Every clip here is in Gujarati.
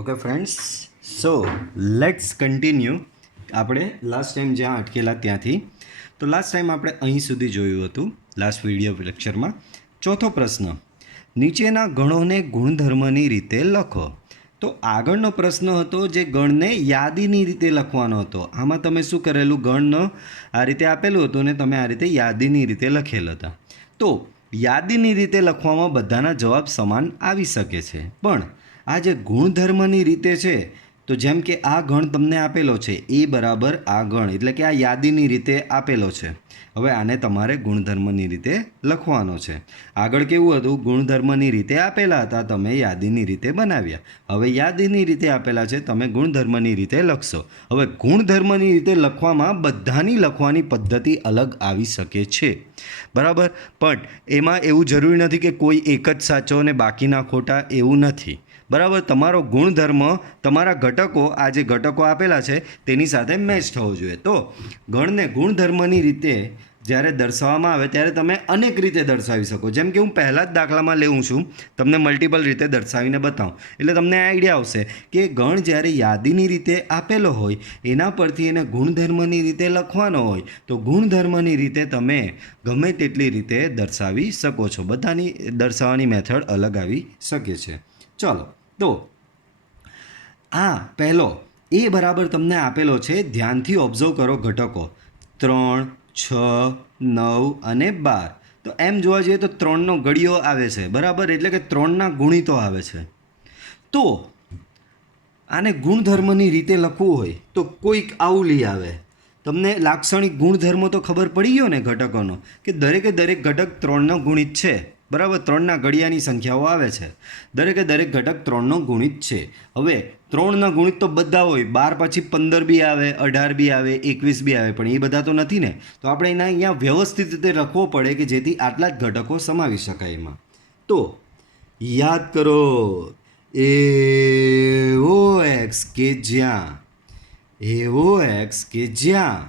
Okay friends, so let's continue. આપણે લાસ્ટ ટાઈમ જ્યાં અટકેલા ત્યાંથી. તો લાસ્ટ ટાઈમ આપણે અહીં સુધી જોયું હતું લાસ્ટ વિડીયો લેક્ચરમાં. ચોથો પ્રશ્ન, નીચેના ગણોને ગુણધર્મની રીતે લખો. તો આગળનો પ્રશ્ન હતો જે ગણને યાદીની રીતે લખવાનો હતો. આમાં તમે શું કરેલું, ગણનો આ રીતે આપેલું હતું ને તમે આ રીતે યાદીની રીતે લખેલ હતા. તો યાદીની રીતે લખવામાં બધાના જવાબ સમાન આવી શકે છે, પણ આ જે ગુણધર્મની રીતે છે, તો જેમ કે આ ગણ તમને આપેલો છે એ બરાબર આ ગણ, એટલે કે આ યાદીની રીતે આપેલો છે. હવે આને તમારે ગુણધર્મની રીતે લખવાનો છે. આગળ કેવું હતું, ગુણધર્મની રીતે આપેલા હતા, તમે યાદીની રીતે બનાવ્યા. હવે યાદીની રીતે આપેલા છે, તમે ગુણધર્મની રીતે લખશો. હવે ગુણધર્મની રીતે લખવામાં બધાની લખવાની પદ્ધતિ અલગ આવી શકે છે, બરાબર. પણ એમાં એવું જરૂરી નથી કે કોઈ એક જ સાચો અને બાકીના ખોટા, એવું નથી, બરાબર. તમારો ગુણધર્મ, તમારા ઘટકો, આ જે ઘટકો આપેલા છે તેની સાથે મેચ થવો જોઈએ. તો ગણને ગુણધર્મની રીતે જ્યારે દર્શાવવામાં આવે ત્યારે તમે અનેક રીતે દર્શાવી શકો. જેમ કે હું પહેલા જ દાખલામાં લેવું છું, તમને મલ્ટિપલ રીતે દર્શાવીને બતાવું એટલે તમને આઈડિયા આવશે કે ગણ જ્યારે યાદીની રીતે આપેલો હોય એના પરથી એને ગુણધર્મની રીતે લખવાનો હોય તો ગુણધર્મની રીતે તમે ગમે તેટલી રીતે દર્શાવી શકો છો. બધાની દર્શાવવાની મેથડ અલગ આવી શકે છે. ચલો, તો આ પહેલો એ બરાબર તમને આપેલો છે. ધ્યાનથી ઓબ્ઝર્વ કરો ઘટકો 3, 6, 9 અને 12. તો એમ જોવા જઈએ તો 3નો ગળિયો આવે છે, બરાબર, એટલે કે 3ના ગુણિતો આવે છે. તો આને ગુણધર્મની રીતે લખવું હોય તો કોઈક આવું લઈ આવે. તમને લાક્ષણિક ગુણધર્મો તો ખબર પડી ગયો ને ઘટકોનો, કે દરેકે દરેક ઘટક 3નો ગુણિત છે, બરાબર. 3ના ઘડિયાની સંખ્યાઓ આવે છે, દરેકે દરેક ઘટક 3નો ગુણિત છે. હવે 3ના ગુણિત તો બધા હોય, 12 પછી 15 બી આવે, 18 બી આવે, 21 બી આવે, પણ એ બધા તો નથી ને. તો આપણે એના અહીંયા વ્યવસ્થિત રીતે લખવો પડે કે જેથી આટલા જ ઘટકો સમાવી શકાય એમાં. તો યાદ કરો, એવો એક્સ કે જ્યાં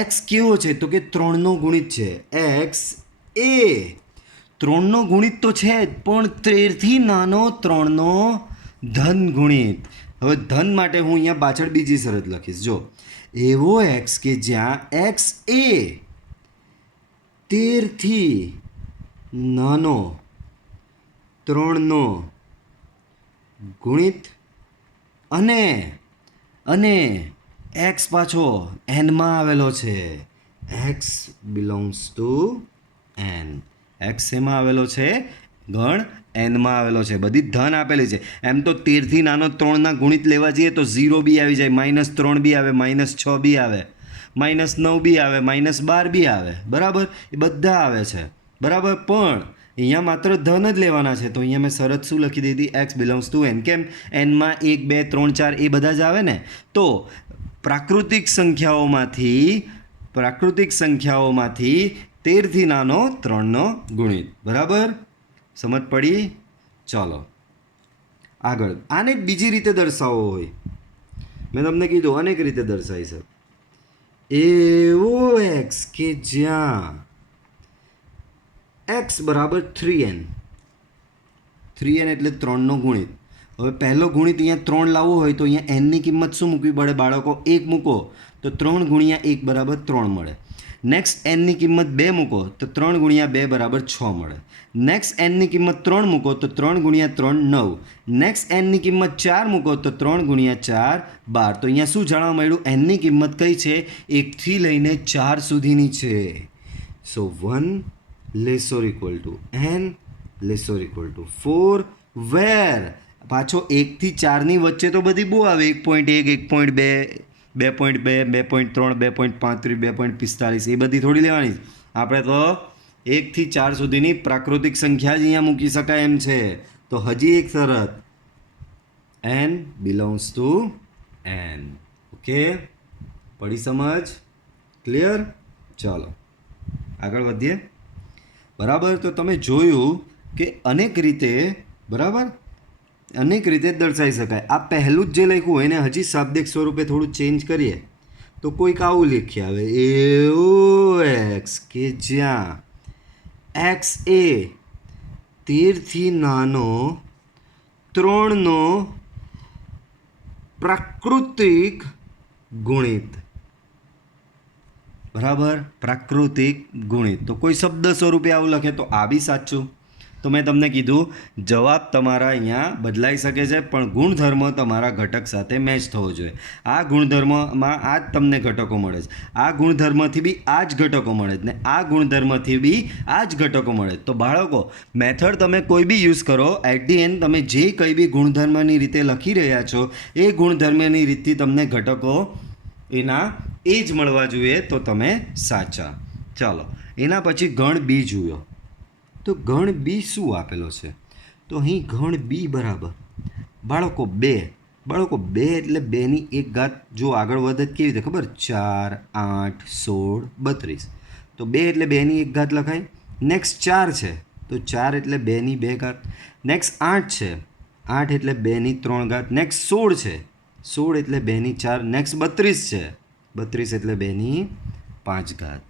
એક્સ કેવો છે તો કે 3નો ગુણિત છે. એક્સ એ 3નો ગુણિત તો છે જ, પણ 13થી નાનો 3નો ધન ગુણિત. હવે ધન માટે હું અહીંયા પાછળ બીજી શરત લખીશ. જો, એવો એક્સ કે જ્યાં એક્સ એ 13થી નાનો 3નો ગુણિત અને એક્સ પાછો એનમાં આવેલો છે. X belongs to N. X એમાં આવેલો છે, ગણ એનમાં આવેલો છે. બધી ધન આપેલી છે. એમ તો 13થી નાનો 3ના ગુણિત લેવા જઈએ તો 0 બી આવી જાય, -3 બી આવે, -6 બી આવે, -9 બી આવે, -12 બી આવે, બરાબર. એ બધા આવે છે, બરાબર. પણ અહીંયા માત્ર ધન જ લેવાના છે, તો અહીંયા મેં શરત શું લખી દીધી, એક્સ બિલોંગ્સ ટુ એન. કેમ? એનમાં 1, 2, 3, 4 એ બધા જ આવે ને. તો પ્રાકૃતિક સંખ્યાઓમાંથી 13થી નાનો 3નો ગુણિત, બરાબર. સમજ પડી? ચાલો આગળ. આને બીજી રીતે દર્શાવવો હોય, મેં તમને કીધું અનેક રીતે દર્શાવી શકે. એવો એક્સ કે જ્યાં એક્સ બરાબર 3n. 3n એટલે 3નો ગુણિત. હવે પહેલો ગુણિત અહીંયા 3 લાવવો હોય તો અહીંયા એનની કિંમત શું મૂકવી પડે બાળકો? 1 મૂકો તો 3 ગુણ્યા 1 બરાબર 3 મળે. નેક્સ્ટ એનની કિંમત 2 મૂકો તો 3 ગુણ્યા 2 બરાબર 6 મળે. નેક્સ્ટ એનની કિંમત 3 મૂકો તો 3 ગુણ્યા 3 9. નેક્સ્ટ એનની કિંમત 4 મૂકો તો 3 ગુણ્યા 4 12. તો અહીંયા શું જાણવા મળ્યું? એનની કિંમત કઈ છે? 1થી લઈને 4 સુધીની છે. So 1 less or equal to n less or equal to 4 where પાછો 1થી 4ની વચ્ચે તો બધી બહુ આવે, 1.1, 1.2, 2.2, 2.3, 2.35, 2.45 એ બધી થોડી લેવાની. આપણે તો 1થી 4 સુધીની પ્રાકૃતિક સંખ્યા જ અહીંયા મૂકી શકાય એમ છે. તો હજી એક શરત, n belongs two n. Okay, પડી સમજ? ક્લિયર? ચાલો આગળ વધીએ, બરાબર. તો તમે જોયું કે અનેક રીતે, બરાબર, અનેક રીતે દર્શાવી શકાય. આ પહેલું જ જે લખ્યું એને હજી શાબ્દિક સ્વરૂપે થોડું ચેન્જ કરીએ તો કોઈક આવું લખી આવે, એવો એક્સ કે જ્યાં એક્સ એ 13થી નાનો 3નો પ્રાકૃતિક ગુણિત. બરાબર, પ્રાકૃતિક ગુણિત. તો કોઈ શબ્દ સ્વરૂપે આવું લખે તો આ બી સાચું. તો મેં તમને કીધું જવાબ તમારા અહીંયા બદલાઈ શકે છે, પણ ગુણધર્મ તમારા ઘટક સાથે મેચ થવો જોઈએ. આ ગુણધર્મમાં આ જ તમને ઘટકો મળે છે, આ ગુણધર્મથી બી આ જ ઘટકો મળે છે, ને આ ગુણધર્મથી બી આ જ ઘટકો મળે છે. તો બાળકો, મેથડ તમે કોઈ બી યુઝ કરો, એટ ધી એન્ડ તમે જે કંઈ બી ગુણધર્મની રીતે લખી રહ્યા છો એ ગુણધર્મની રીતથી તમને ઘટકો એના એ જ મળવા જોઈએ, તો તમે સાચા. ચાલો, એના પછી ગણ બી જુઓ. તો ગણ બી શું આપેલો છે? તો અહીં ગણ બી બરાબર બાળકો 2. બાળકો 2 એટલે 2ની 1 ઘાત. જો આગળ વધે કેવી રીતે ખબર? 4, 8, 16, 32. તો 2 એટલે 2ની 1 ઘાત લખાય. નેક્સ્ટ 4 છે, તો 4 એટલે 2ની 2 ઘાત. નેક્સ્ટ 8 છે, 8 એટલે 2ની 3 ઘાત. નેક્સ્ટ 16 છે, 16 એટલે 2ની 4. નેક્સ્ટ 32 છે, 32 એટલે 2ની 5 ઘાત.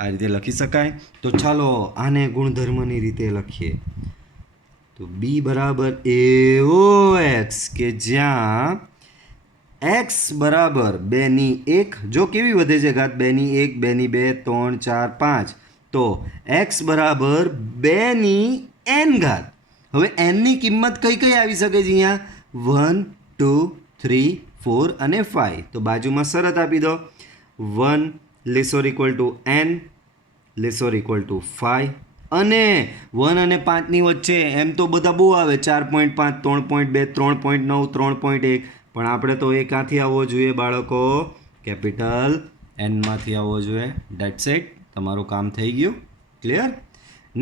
આ રીતે લખી શકાય. તો ચાલો આને ગુણધર્મની રીતે લખીએ. તો બી બરાબર એવો એક્સ કે જ્યાં એક્સ બરાબર 2ની 1. જો કેવી વધે છે ઘાત? 2ની 1, 2ની 2, 3, 4, 5. તો એક્સ બરાબર 2ની n ઘાત. હવે nની કિંમત કઈ કઈ આવી શકે છે અહીંયા? 1, 2, 3, 4 અને 5. તો બાજુમાં શરત આપી દો. 1 less or equal to n less or equal to 5. અને 1 અને 5ની વચ્ચે એમ તો બધા બહુ આવે, 4.5, 3.2, 3.9, 3.1. પણ આપણે તો એ ક્યાંથી આવવો જોઈએ બાળકો? કેપિટલ એનમાંથી આવવો જોઈએ. Dates it. તમારું કામ થઈ ગયું. ક્લિયર?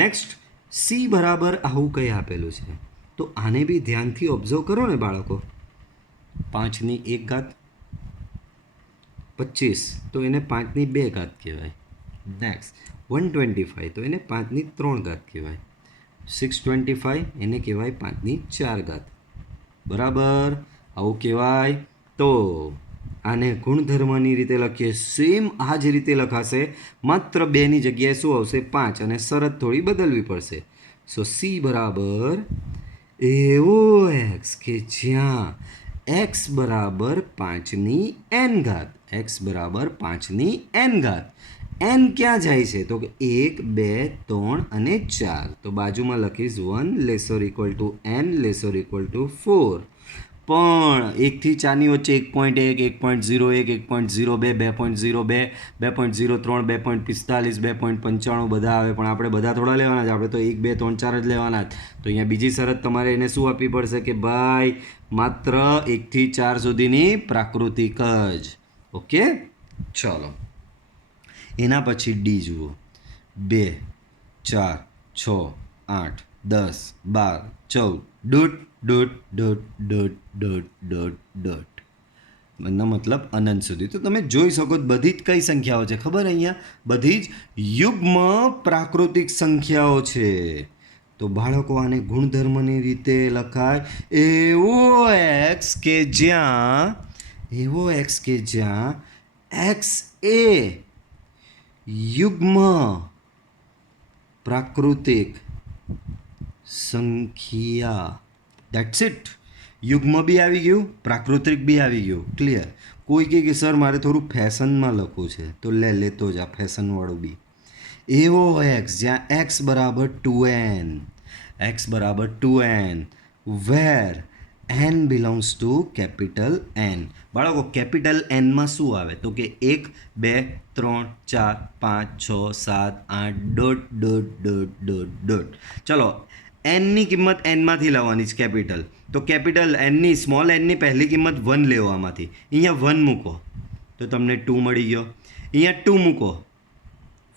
નેક્સ્ટ સી બરાબર આવું કંઈ આપેલું છે. તો આને બી ધ્યાનથી ઓબ્ઝર્વ કરો ને બાળકો. 5ની 1 ઘાત 25, તો એને 5ની 2 ઘાત કહેવાય. નેક્સ્ટ 125, તો એને 5ની 3 ઘાત કહેવાય. 625 એને કહેવાય 5ની 4 ઘાત. બરાબર, આવું કહેવાય. તો આને ગુણધર્મની રીતે લખીએ. સેમ આ જ રીતે લખાશે, માત્ર 2ની જગ્યાએ શું આવશે? 5. અને શરત થોડી બદલવી પડશે. સો સી બરાબર એવો એક્સ કે જ્યાં એક્સ બરાબર 5ની n ઘાત. એક્સ બરાબર 5ની n ઘાત. n ક્યાં જાય છે? તો કે 1, 2, 3 અને 4. તો બાજુમાં લખીશ 1 less or equal to n less or equal to 4. પણ 1થી 4ની વચ્ચે 1.1, 1.01, 1.02, 2.02, 2.03, 2.45, 2.95 બધા આવે. પણ આપણે બધા થોડા લેવાના છે, આપણે તો 1, 2, 3, 4 જ લેવાના જ. તો અહીંયા બીજી શરત તમારે એને શું આપવી પડશે કે ભાઈ માત્ર 1થી 4 સુધીની પ્રાકૃતિક જ. ઓકે, ચલો. એના પછી ડી જુઓ. 2, 4, 6, 8, 10, 12, 14. Dot dot dot dot dot dot dot. એનો મતલબ અનંત સુધી. તો તમે જોઈ શકો બધી જ કઈ સંખ્યાઓ છે ખબર? અહીંયા બધી જ યુગ્મ પ્રાકૃતિક સંખ્યાઓ છે. તો બાળકો આને ગુણધર્મની રીતે લખાય. એવો એક્સ કે જ્યાં એક્સ એ યુગ્મ પ્રાકૃતિક સંખ્યા. That's it. યુગ્મ બી આવી ગયું, પ્રાકૃતિક બી આવી ગયું. ક્લિયર? કોઈ કહે કે સર મારે થોડું ફેશનમાં લખવું છે, તો લેતો જા ફેશનવાળું બી. એવો એક્સ જ્યાં એક્સ બરાબર 2n. એક્સ બરાબર 2n where n belongs to capital n. બાળકો કેપિટલ એનમાં શું આવે? તો કે 1, 2, 3, 4, 5, 6, 7, 8 dot dot dot dot dot. ચલો, એનની કિંમત એનમાંથી લાવવાની છે કેપિટલ. તો કેપિટલ એનની સ્મોલ એનની પહેલી કિંમત 1 લેવામાંથી. અહીંયા 1 મૂકો તો તમને 2 મળી ગયો. અહીંયા 2 મૂકો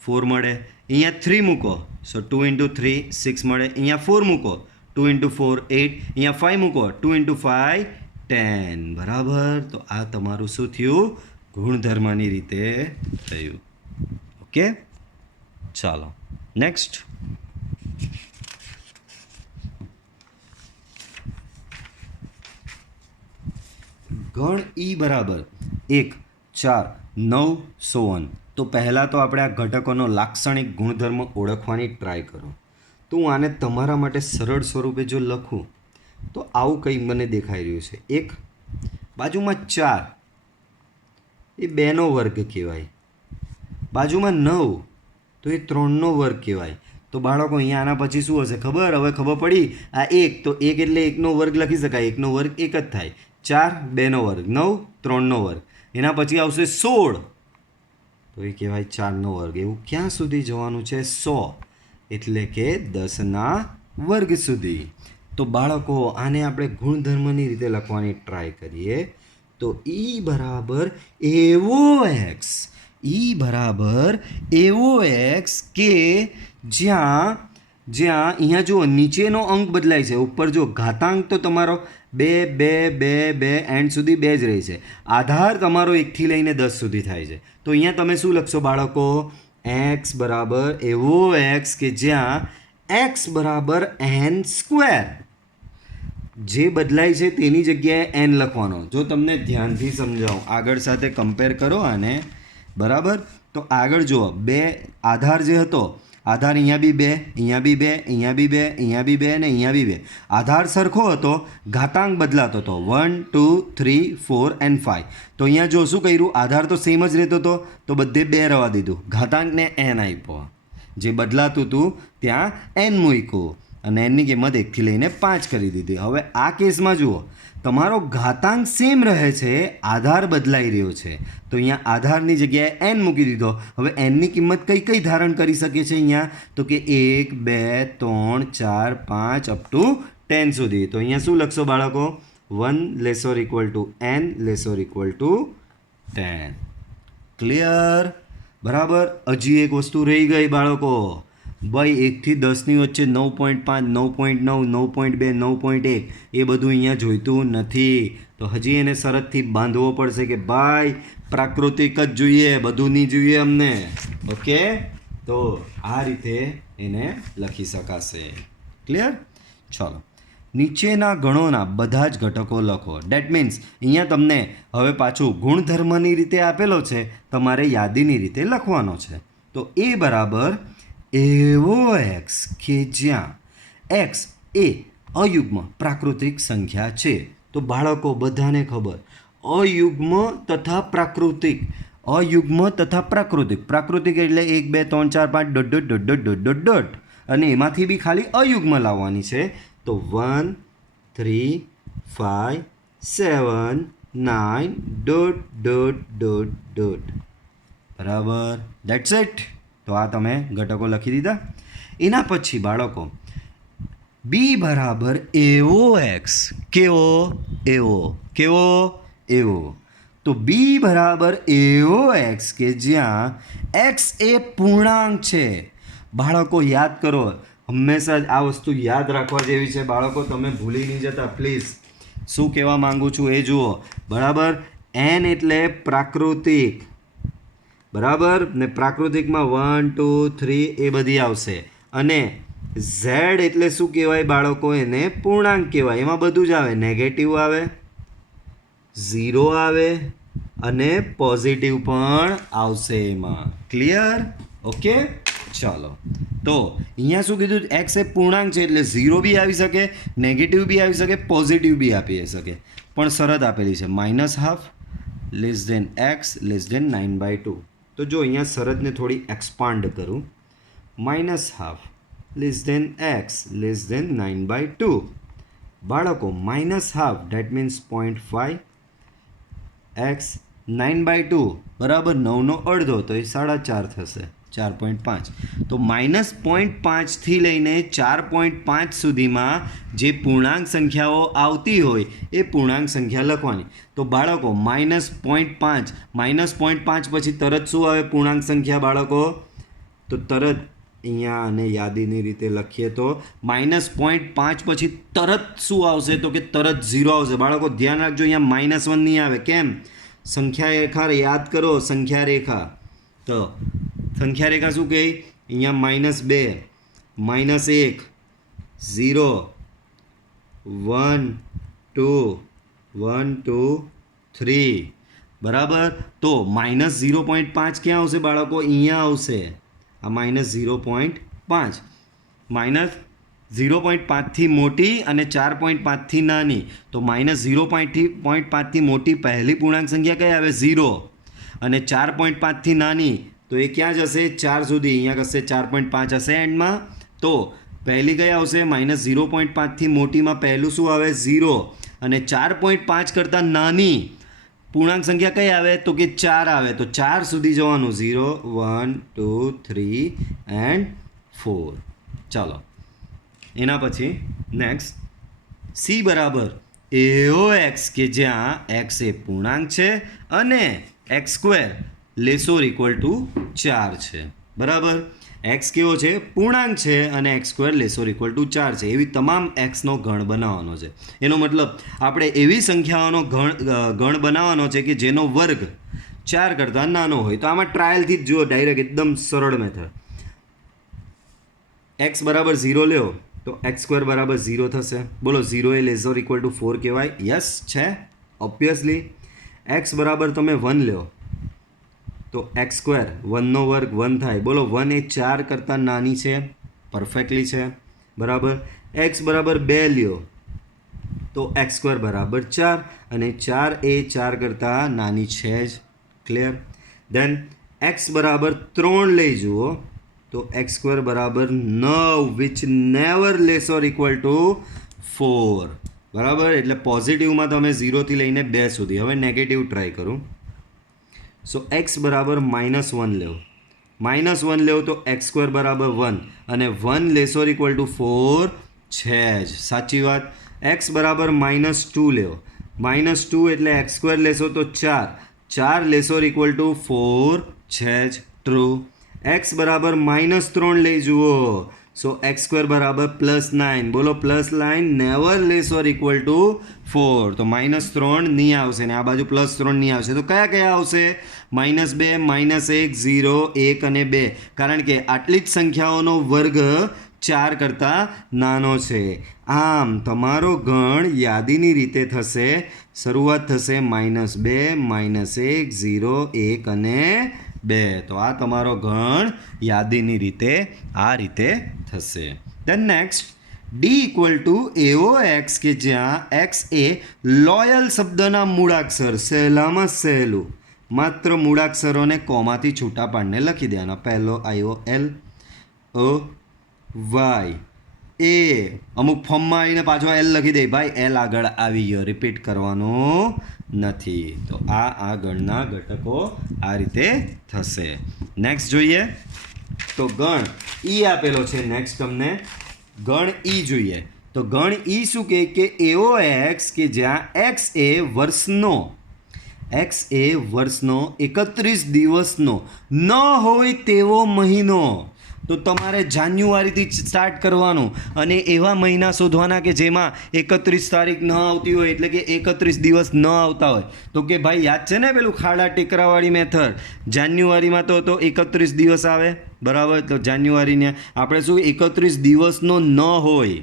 4 મળે. અહીંયા 3 મૂકો, સો 2 into 3 6 મળે. અહીંયા 4 મૂકો, 2 into 4 8. અહીંયા 5 મૂકો, 2 into 5 10. બરાબર. તો આ તમારું શું થયું? ગુણધર્મની રીતે થયું. ઓકે, ચાલો નેક્સ્ટ. ગણ ઈ બરાબર 1, 4, 9, 100. તો પહેલાં તો આપણે આ ઘટકોનો લાક્ષણિક ગુણધર્મ ઓળખવાની ટ્રાય કરો. તો હું આને તમારા માટે સરળ સ્વરૂપે જો લખું તો આવું કંઈ મને દેખાઈ રહ્યું છે. 1, બાજુમાં 4 એ 2નો વર્ગ કહેવાય. બાજુમાં 9 તો એ 3નો વર્ગ કહેવાય. તો બાળકો અહીંયા આના પછી શું હશે ખબર? હવે ખબર પડી. આ 1 તો 1 એટલે 1નો વર્ગ લખી શકાય. 1નો વર્ગ 1 જ થાય. 4 2નો વર્ગ, 9 3નો વર્ગ. એના પછી આવશે 16 તો એ કહેવાય 4નો વર્ગ. એવું ક્યાં સુધી જવાનું છે? 100 એટલે કે 10ના વર્ગ સુધી. તો બાળકો આને આપણે ગુણધર્મની રીતે લખવાની ટ્રાય કરીએ તો ઈ બરાબર એવો એક્સ, ઈ બરાબર એવો એક્સ કે જ્યાં અહીંયા જુઓ નીચેનો અંક બદલાય છે, ઉપર જો ઘાતાંક તો તમારો 2 2 2 2 એન્ડ સુધી 2 જ રહે છે. આધાર તમારો 1થી લઈને 10 સુધી થાય છે. તો અહીંયા તમે શું લખશો બાળકો? એક્સ બરાબર એવો એક્સ કે જ્યાં એક્સ બરાબર n સ્ક્વેર. જે બદલાય છે તેની જગ્યાએ n લખવાનો. જો તમને ધ્યાનથી સમજાવું, આગળ સાથે કમ્પેર કરો આને, બરાબર? તો આગળ જુઓ, 2 આધાર જે હતો, આધાર અહીંયા બી 2, અહીંયા બી 2, અહીંયા બી 2, અહીંયા બી 2 અને અહીંયા બી 2. આધાર સરખો હતો, ઘાતાંક બદલાતો હતો 1 2 3 4 and 5. તો અહીંયા જો શું કર્યું? આધાર તો સેમ જ રહેતો હતો તો બધે 2 રવા દીધું, ઘાતાંકને n આપ્યો. જે બદલાતું હતું ત્યાં n મૂક્યું અને nની કિંમત 1થી લઈને 5 કરી દીધી. હવે આ કેસમાં જુઓ, તમારો ઘાતાંક સેમ રહે છે, આધાર બદલાઈ રહ્યો છે. તો અહીંયા આધારની જગ્યાએ n મૂકી દીધો. હવે nની કિંમત કઈ ધારણ કરી શકે છે અહીંયા? તો કે 1 2 3 4 5 અપ ટુ 10 સુધી. તો અહીંયા શું લખશો બાળકો? 1 less or equal to n less or equal to 10. Clear? બરાબર. હજી એક વસ્તુ રહી ગઈ બાળકો. ભાઈ 1થી 10ની વચ્ચે 9.5 9.9 9.2 9.1 એ બધું અહીંયા જોઈતું નથી. તો હજી એને શરતથી બાંધવો પડશે કે ભાઈ પ્રાકૃતિક જ જોઈએ, બધું નહીં જોઈએ અમને. ઓકે, તો આ રીતે એને લખી શકાશે. ક્લિયર? ચલો, નીચેના ગણોના બધા જ ઘટકો લખો. ડેટ મીન્સ અહીંયા તમને હવે પાછું ગુણધર્મની રીતે આપેલો છે, તમારે યાદીની રીતે લખવાનો છે. તો એ બરાબર એવો એક્સ કે જ્યાં એક્સ એ અયુગ્મ પ્રાકૃતિક સંખ્યા છે. તો બાળકો બધાને ખબર, અયુગ્મ તથા પ્રાકૃતિક, અયુગ્મ તથા પ્રાકૃતિક. પ્રાકૃતિક એટલે 1 2 3 4 5 dot dot dot dot dot dot dot, અને એમાંથી બી ખાલી અયુગ્મ લાવવાની છે. તો 1 3 5 7 9 ડોટ ડોટ ડોટ ડોટ. બરાબર, દેટ્સ ઇટ. તો આ તમે ઘટકો લખી દીધા. એના પછી બાળકો બી બરાબર એવો એક્સ, કેવો? એવો. કેવો? એવો. તો બી બરાબર એવો એક્સ કે જ્યાં એક્સ એ પૂર્ણાંક છે. બાળકો યાદ કરો, હંમેશા જ આ વસ્તુ યાદ રાખવા જેવી છે બાળકો, તમે ભૂલી નહીં જતા પ્લીઝ. શું કહેવા માંગુ છું એ જુઓ. બરાબર, n એટલે પ્રાકૃતિક, બરાબર, ને પ્રાકૃતિકમાં 1 2 3 એ બધી આવશે. અને ઝેડ એટલે શું કહેવાય બાળકો? એને પૂર્ણાંક કહેવાય. એમાં બધું જ આવે, નેગેટિવ આવે, 0 આવે અને પોઝિટિવ પણ આવશે એમાં. ક્લિયર? ઓકે, ચાલો. તો અહીંયા શું કીધું? એક્સ એ પૂર્ણાંક છે એટલે 0 બી આવી શકે, નેગેટિવ બી આવી શકે, પોઝિટિવ બી આપી શકે. પણ શરત આપેલી છે -12 less than X less than 9/2. તો જો અહીંયા શરતને થોડી એક્સપાન્ડ કરું, -12 less than X less than 9/2. બાળકો -12 ડેટ મીન્સ 0.5 એક્સ 9/2 બરાબર 9નો અડધો, તો એ 4.5 થશે, 4.5. તો -0.5થી લઈને 4.5 સુધીમાં જે પૂર્ણાંક સંખ્યાઓ આવતી હોય એ પૂર્ણાંક સંખ્યા લખવાની. તો બાળકો -0.5 -0.5 પછી તરત શું આવે પૂર્ણાંક સંખ્યા બાળકો? તો તરત અહીંયા અને યાદીની રીતે લખીએ તો -0.5 પછી તરત શું આવશે? તો કે તરત 0 આવશે. બાળકો ધ્યાન રાખજો, અહીંયા -1 નહીં આવે. કેમ? સંખ્યા રેખા યાદ કરો, સંખ્યા રેખા. તો સંખ્યા રેખા શું કહે? અહીંયા -2 -1 0 1 2 1 2 3 બરાબર. તો -0.5 ક્યાં આવશે બાળકો? અહીંયા આવશે. આ -0.5 0.5થી મોટી અને 4.5થી નાની. તો -0.5થી મોટી પહેલી પૂર્ણાંક સંખ્યા કઈ આવે? 0. અને 4.5થી નાની તો એ ક્યાં જશે? 4 સુધી. અહીંયા કશે 4.5 હશે એન્ડમાં. તો પહેલી કઈ આવશે? -0.5થી મોટીમાં પહેલું શું આવે? 0. અને 4.5 કરતાં નાની પૂર્ણાંક સંખ્યા કઈ આવે? તો કે 4 આવે. તો 4 સુધી જવાનું. 0 1 2 3 એન્ડ 4. ચાલો એના પછી નેક્સ્ટ સી બરાબર એઓ એક્સ કે જ્યાં એક્સ એ પૂર્ણાંક છે અને એક્સ સ્ક્વેર લેસોર ઇક્વલ ટુ 4 છે. બરાબર. એક્સ કેવો છે? પૂર્ણાંક છે અને એક્સ સ્ક્વેર લેસોર ઇક્વલ ટુ 4 છે. એવી તમામ એક્સનો ગણ બનાવવાનો છે. એનો મતલબ આપણે એવી સંખ્યાઓનો ગણ બનાવવાનો છે કે જેનો વર્ગ 4 કરતાં નાનો હોય. તો આમાં ટ્રાયલથી જ જુઓ, ડાયરેક્ટ એકદમ સરળ મેથડ. એક્સ બરાબર 0 લ્યો તો એક્સ સ્ક્વેર બરાબર 0 થશે. બોલો 0 એ લેસોર ઇક્વલ ટુ 4 કહેવાય? યસ છે, ઓબ્વિયસલી. એક્સ બરાબર તમે 1 લ્યો તો એક્સ સ્ક્વેર 1નો વર્ગ 1 થાય. બોલો 1 એ 4 કરતાં નાની છે? પરફેક્ટલી છે. બરાબર. એક્સ બરાબર 2 લ્યો તો એક્સ સ્ક્વેર બરાબર 4 અને 4 એ 4 કરતાં નાની છે જ. ક્લિયર? દેન એક્સ બરાબર 3 લઈ જુઓ તો એક્સ સ્ક્વેર બરાબર 9 વિચ નેવર લેસોર ઇક્વલ ટુ 4. બરાબર. એટલે પોઝિટિવમાં તમે 0થી લઈને 2 સુધી. હવે નેગેટિવ ટ્રાય કરું. સો એક્સ બરાબર -1 લેવો. -1 લેવો તો એક્સ સ્ક્વેર બરાબર 1 અને 1 લેસોર ઇક્વલ ટુ 4 છે જ. સાચી વાત. એક્સ બરાબર -2 લેવો. -2 એટલે એક્સ સ્ક્વેર લેશો તો 4. 4 લેસોર ઇક્વલ ટુ 4 છે જ. ટ્રુ. એક્સ બરાબર -3 લઈ જુઓ. સો એક્સ સ્ક્વેર બરાબર +9. બોલો +9 નેવર લેસોર ઇક્વલ ટુ 4. તો -3 નહીં આવશે ને આ બાજુ +3 નહીં આવશે. તો કયા કયા આવશે? -2, -1, 0, 1 અને 2. કારણ કે આટલી જ સંખ્યાઓનો વર્ગ 4 કરતાં નાનો છે. આમ તમારો ગણ યાદીની રીતે થશે. શરૂઆત થશે -2, -1, 0, 1 અને 2. તો આ તમારો ગણ યાદીની રીતે આ રીતે થશે. દેન નેક્સ્ટ ડી ઇક્વલ ટુ એઓ એક્સ કે જ્યાં એક્સ એ લોયલ શબ્દના મૂળાક્ષર, સહેલામાં સહેલું, માત્ર મૂળાક્ષરોને કોમાથી છૂટા પાડીને લખી દેવાના. પહેલો આવ્યો એલ, ઓ, વાય, એ. અમુક ફોર્મમાં આવીને પાછો એલ લખી દે. ભાઈ એલ આગળ આવી ગયો, રિપીટ કરવાનું નથી. તો આ આગળના ઘટકો આ રીતે થશે. નેક્સ્ટ જોઈએ તો ગણ ઈ આપેલો છે. નેક્સ્ટ તમને ગણ ઈ જોઈએ. તો ગણ ઈ શું કહે કે એવો એક્સ કે જ્યાં એક્સ એ વર્ષનો 31 દિવસનો ન હોય તેવો મહિનો. તો તમારે જાન્યુઆરીથી સ્ટાર્ટ કરવાનું અને એવા મહિના શોધવાના કે જેમાં 31 તારીખ ન આવતી હોય, એટલે કે 31 દિવસ ન આવતા હોય. તો કે ભાઈ યાદ છે ને પેલું ખાડા ટેકરાવાળી મેથડ? જાન્યુઆરીમાં તો 31 દિવસ આવે. બરાબર. તો જાન્યુઆરીને આપણે શું 31 દિવસનો ન હોય,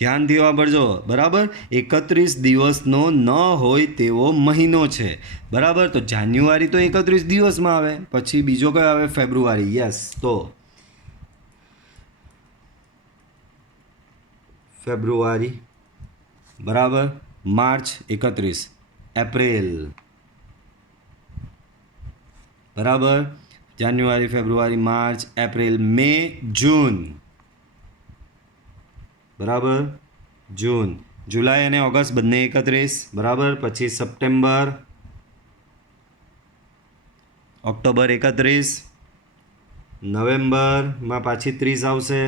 ધ્યાનથી વાપરજો. બરાબર. 31 દિવસનો ન હોય તેવો મહિનો છે. બરાબર. તો જાન્યુઆરી તો 31 દિવસમાં આવે. પછી બીજો કયો આવે? ફેબ્રુઆરી. યસ. તો ફેબ્રુઆરી. બરાબર. March 31, April. બરાબર. જાન્યુઆરી, ફેબ્રુઆરી, માર્ચ, એપ્રિલ, મે, જૂન. બરાબર. જૂન. જુલાઈ અને ઓગસ્ટ બંને 31. બરાબર. પછી સપ્ટેમ્બર, ઓક્ટોબર 31, નવેમ્બરમાં પાછી 30 આવશે.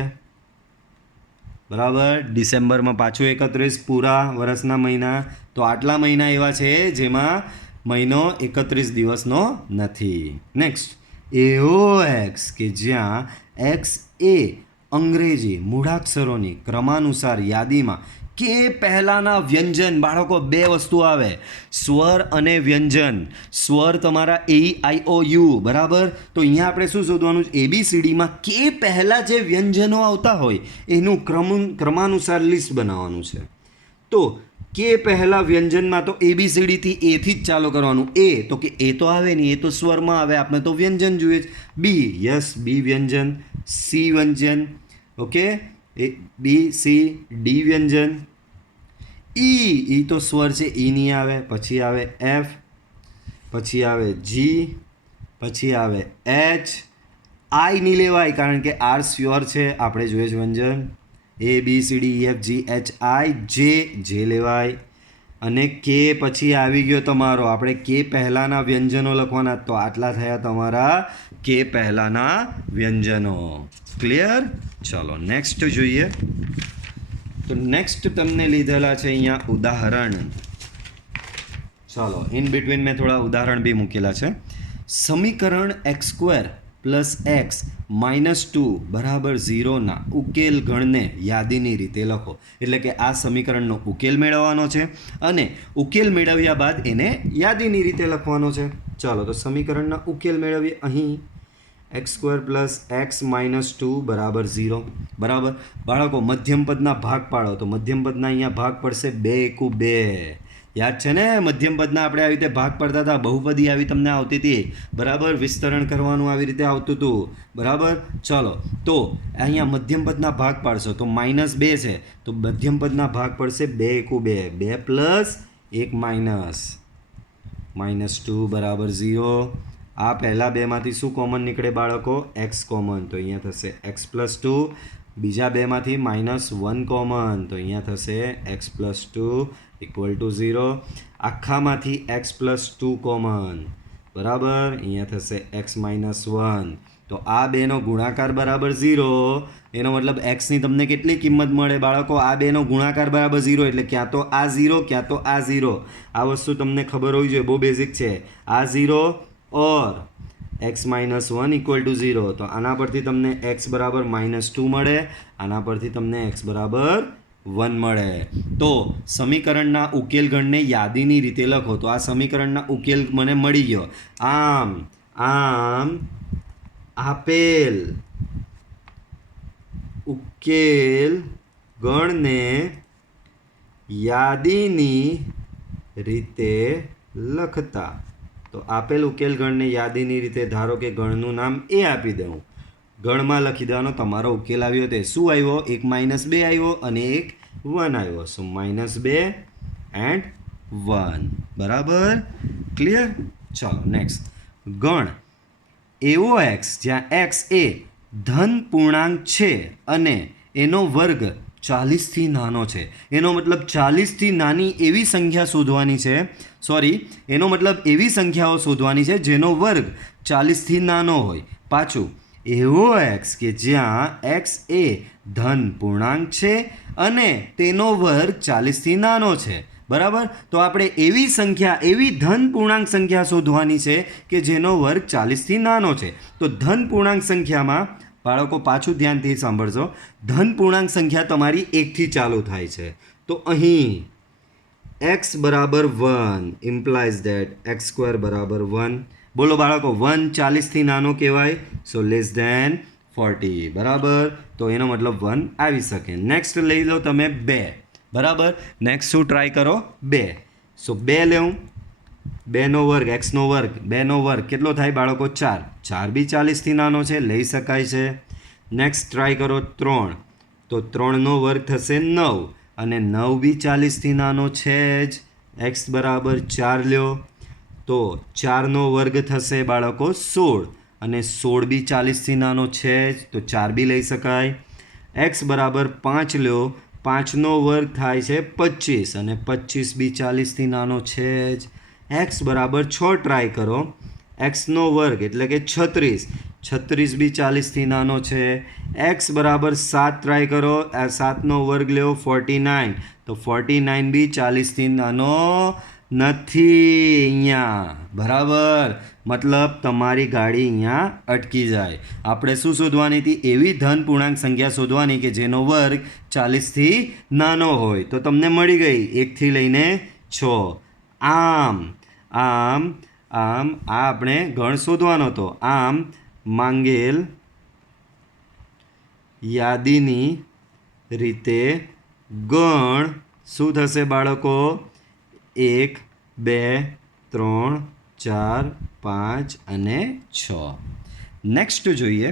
બરાબર. ડિસેમ્બરમાં પાછું 31. પૂરા વર્ષના મહિના. તો આટલા મહિના એવા છે જેમાં મહિનો 31 દિવસનો નથી. નેક્સ્ટ એઓ એક્સ કે જ્યાં એક્સ એ અંગ્રેજી મૂળાક્ષરોની ક્રમાનુસાર યાદીમાં કે પહેલાંના વ્યંજન. બાળકો 2 વસ્તુ આવે, સ્વર અને વ્યંજન. સ્વર તમારા AEIOU. બરાબર. તો અહીંયા આપણે શું શોધવાનું છે? ABCDમાં કે પહેલાં જે વ્યંજનો આવતા હોય એનું ક્રમાનુસાર લિસ્ટ બનાવવાનું છે. તો કે પહેલાં વ્યંજનમાં તો ABCDથી એથી જ ચાલુ કરવાનું. એ તો કે એ તો આવે નહીં, એ તો સ્વરમાં આવે. આપણે તો વ્યંજન જોઈએ જ. બી, યસ, બી વ્યંજન. સી વ્યંજન. ઓકે, બી સી ડી વ્યંજન, ઈ તો સ્વર છે, ઈ નહીં આવે. પછી આવે એફ, પછી આવે જી, પછી આવે એચ. આઈ નહીં લેવાય કારણ કે આર સ્યોર છે, આપણે જોઈએ છે વ્યંજન. A B C D E F G H I J લેવાય. અને કે પછી આવી ગયો તમારો, આપણે કે પહેલાંના વ્યંજનો લખવાના, તો આટલા થયા તમારા કે પહેલાંના વ્યંજનો. ક્લિયર? ચલો નેક્સ્ટ જોઈએ. તો નેક્સ્ટ તમને લીધેલા છે અહીંયા ઉદાહરણ. ચાલો ઇન બિટવીન મેં થોડા ઉદાહરણ બી મૂકેલા છે. સમીકરણ x² + x - 2 બરાબર 0ના ઉકેલ ગણને યાદીની રીતે લખો. એટલે કે આ સમીકરણનો ઉકેલ મેળવવાનો છે અને ઉકેલ મેળવ્યા બાદ એને યાદીની રીતે લખવાનો છે. ચાલો તો સમીકરણના ઉકેલ મેળવીએ. અહીં x² + x - 2 બરાબર 0. બરાબર બાળકો, મધ્યમપદના ભાગ પાડો. તો મધ્યમપદના અહીંયા ભાગ પડશે 2 × 2. યાદ છે ને, મધ્યમપદના આપણે આવી રીતે ભાગ પડતા હતા, બહુપદી આવી તમને આવતી હતી. બરાબર, વિસ્તરણ કરવાનું આવી રીતે આવતું હતું. બરાબર, ચલો તો અહીંયા મધ્યમપદના ભાગ પાડશો તો -2 છે, તો મધ્યમપદના ભાગ પડશે 2 × 2. 2 + 1 - 2 બરાબર 0. આ પહેલા બેમાંથી શું કોમન નીકળે બાળકો? x કોમન, તો અહીંયા થશે x + 2. બીજા બેમાંથી -1 કોમન, તો અહીંયા થશે x + 2 = 0. આખામાંથી x + 2 કોમન, બરાબર, અહીંયા થશે x - 1. તો આ બેનો ગુણાકાર બરાબર 0. એનો મતલબ એક્સની તમને કેટલી કિંમત મળે બાળકો? આ બેનો ગુણાકાર બરાબર 0, એટલે ક્યાં તો આ 0 ક્યાં તો આ 0. આ વસ્તુ તમને ખબર હોવી જોઈએ, બહુ બેઝિક છે. આ 0 ઓર x - 1 = 0. તો આના પરથી તમને x બરાબર -2 મળે, આના પરથી તમને x બરાબર 1 મળે. તો સમીકરણના ઉકેલ ગણને યાદીની રીતે લખો. તો આ સમીકરણના ઉકેલ મને મળી ગયો. આમ આપેલ ઉકેલ ગણને યાદીની રીતે લખતા. તો આપેલ ઉકેલ ગણને યાદીની રીતે, ધારો કે ગણનું નામ એ આપી દઉં, ગણમાં લખી દેવાનો તમારો ઉકેલ આવ્યો તે શું આવ્યો? એક -2 આવ્યો અને એક 1 આવ્યો. સો -2 and 1. બરાબર, ક્લિયર? ચલો નેક્સ્ટ. ગણ એવો x જ્યાં x એ ધન પૂર્ણાંક છે અને એનો વર્ગ 40થી નાનો છે. એનો મતલબ 40થી નાની એવી સંખ્યા શોધવાની છે. એનો મતલબ એવી સંખ્યાઓ શોધવાની છે જેનો વર્ગ 40થી નાનો હોય. પાછું, એવો x કે જ્યાં x એ ધન પૂર્ણાંક છે અને તેનો વર્ગ 40થી નાનો છે. બરાબર, તો આપણે એવી ધન પૂર્ણાંક સંખ્યા શોધવાની છે કે જેનો વર્ગ 40થી નાનો છે. તો ધન પૂર્ણાંક સંખ્યામાં બાળકો પાછું ધ્યાનથી સાંભળજો, ધન પૂર્ણાંક સંખ્યા તમારી 1 થી ચાલુ થાય છે. તો અહીં x બરાબર 1 implies that x² બરાબર 1. બોલો બાળકો, 1 40થી નાનો કહેવાય, સો <40. બરાબર, તો એનો મતલબ 1 આવી શકે. નેક્સ્ટ લઈ લો તમે 2. બરાબર, નેક્સ્ટ શું ટ્રાય કરો? 2. સો 2 લેવું, 2નો વર્ગ, xનો વર્ગ, 2નો વર્ગ કેટલો થાય બાળકો? 4. 4 બી 40થી નાનો છે, લઈ શકાય છે. નેક્સ્ટ ટ્રાય કરો 3. તો 3નો વર્ગ થશે 9 અને 9 બી 40થી નાનો છે જ. x બરાબર 4 લ્યો, તો 4નો વર્ગ થશે બાળકો 16 અને 16 બી 40થી નાનો છે જ, તો 4 બી લઈ શકાય. x બરાબર 5 લ્યો, 5નો વર્ગ થાય છે 25 અને 25 બી 40થી નાનો છે જ. x બરાબર 6 ટ્રાય કરો, xનો વર્ગ એટલે કે 36, 36 બી 40થી નાનો છે. x બરાબર 7 ટ્રાય કરો, 7નો વર્ગ લ્યો 49, તો 49 બી 40થી નાનો નથી અહીંયા. બરાબર, મતલબ તમારી ગાડી અહીંયા અટકી જાય. આપણે શું શોધવાની હતી? એવી ધન પૂર્ણાંક સંખ્યા શોધવાની કે જેનો વર્ગ 40થી નાનો હોય. તો તમને મળી ગઈ 1 થી લઈને 6. આમ આ આપણે ગણ શોધવાનો હતો. આમ માંગેલ યાદીની રીતે ગણ શું થશે બાળકો? 1 2 3 4 5 અને 6. નેક્સ્ટ જોઈએ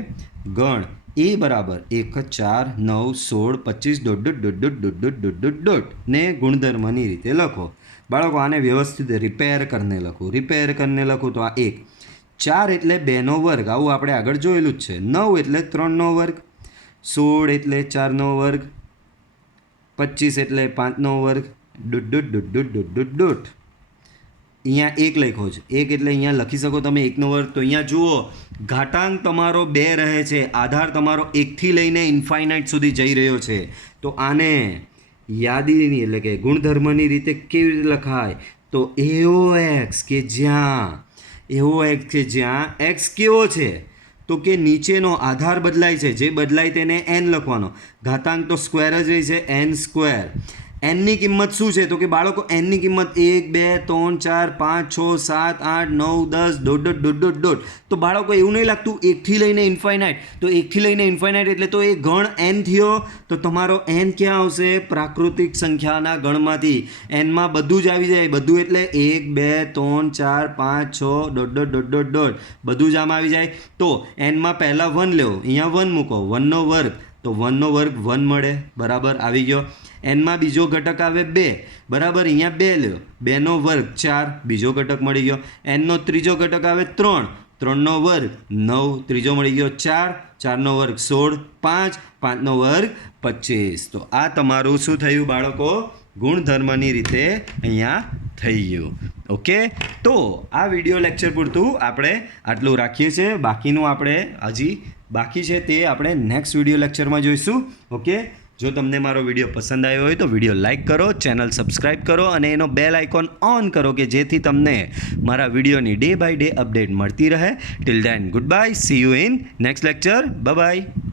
ગણ એ બરાબર 1 4 9 16 25 dot dot dot dot dot dot dot dot dot ને ગુણધર્મની રીતે લખો. બાળકો આને વ્યવસ્થિત રિપેર કરીને લખું. રિપેર કરીને લખું તો આ 1 4 એટલે 2નો વર્ગ, આવું આપણે આગળ જોયેલું જ છે. 9 એટલે 3નો વર્ગ, 16 એટલે 4નો વર્ગ, 25 એટલે 5નો વર્ગ, dot dot dot dot dot dot dot. અહીંયા 1 લખ્યો છે. 1 એટલે અહીંયા લખી શકો તમે 1નો વર્ગ. તો અહીંયા જુઓ ઘાતાંક તમારો 2 રહે છે, આધાર તમારો 1થી લઈને ઇન્ફાઇનાઇટ સુધી જઈ રહ્યો છે. તો આને યાદીની એટલે કે ગુણધર્મની રીતે કેવી રીતે લખાય? તો એવો એક્સ કે જ્યાં એક્સ કેવો છે? તો કે નીચેનો આધાર બદલાય છે, જે બદલાય તેને n લખવાનો. ઘાતાંક તો સ્ક્વેર જ રહી છે, n સ્ક્વેર. એનની કિંમત શું છે? તો કે બાળકો એનની કિંમત 1 2 3 4 5 6 7 8 9 10 dot dot dot dot dot. તો બાળકો એવું નહીં લાગતું 1થી લઈને ઇન્ફાઇનાઇટ? તો 1થી લઈને ઇન્ફાઇનાઇટ એટલે તો એ ગણ n થયો. તો તમારો n ક્યાં આવશે? પ્રાકૃતિક સંખ્યાના ગણમાંથી. એનમાં બધું જ આવી જાય. બધું એટલે 1 2 3 4 5 6 dot dot dot dot dot બધું જ આમાં આવી જાય. તો એનમાં પહેલાં 1 લેવો, અહીંયા 1 મૂકો, 1નો વર્ગ. તો 1નો વર્ગ 1 મળે, બરાબર આવી ગયો. એનમાં બીજો ઘટક આવે 2, બરાબર, અહીંયા 2 લ્યો, 2નો વર્ગ 4, બીજો ઘટક મળી ગયો. એનનો ત્રીજો ઘટક આવે 3, 3નો વર્ગ 9, ત્રીજો મળી ગયો. 4, 4નો વર્ગ 16, 5, 5નો વર્ગ 25. તો આ તમારું શું થયું બાળકો? ગુણધર્મની રીતે અહીંયા થઈ ગયું. ઓકે, તો આ વિડીયો લેક્ચર પૂરતું આપણે આટલું રાખીએ છીએ. બાકીનું આપણે હજી બાકી છે તે આપણે નેક્સ્ટ વિડીયો લેક્ચરમાં જોઈશું. ઓકે, જો તમને મારો વિડીયો પસંદ આવ્યો હોય તો વિડીયો લાઇક કરો, ચેનલ સબસ્ક્રાઈબ કરો અને એનો બેલ આઇકોન ઓન કરો કે જેથી તમને મારા વિડીયોની ડે બાય ડે અપડેટ મળતી રહે. Till then good bye, C you in next lecture. Bye bye.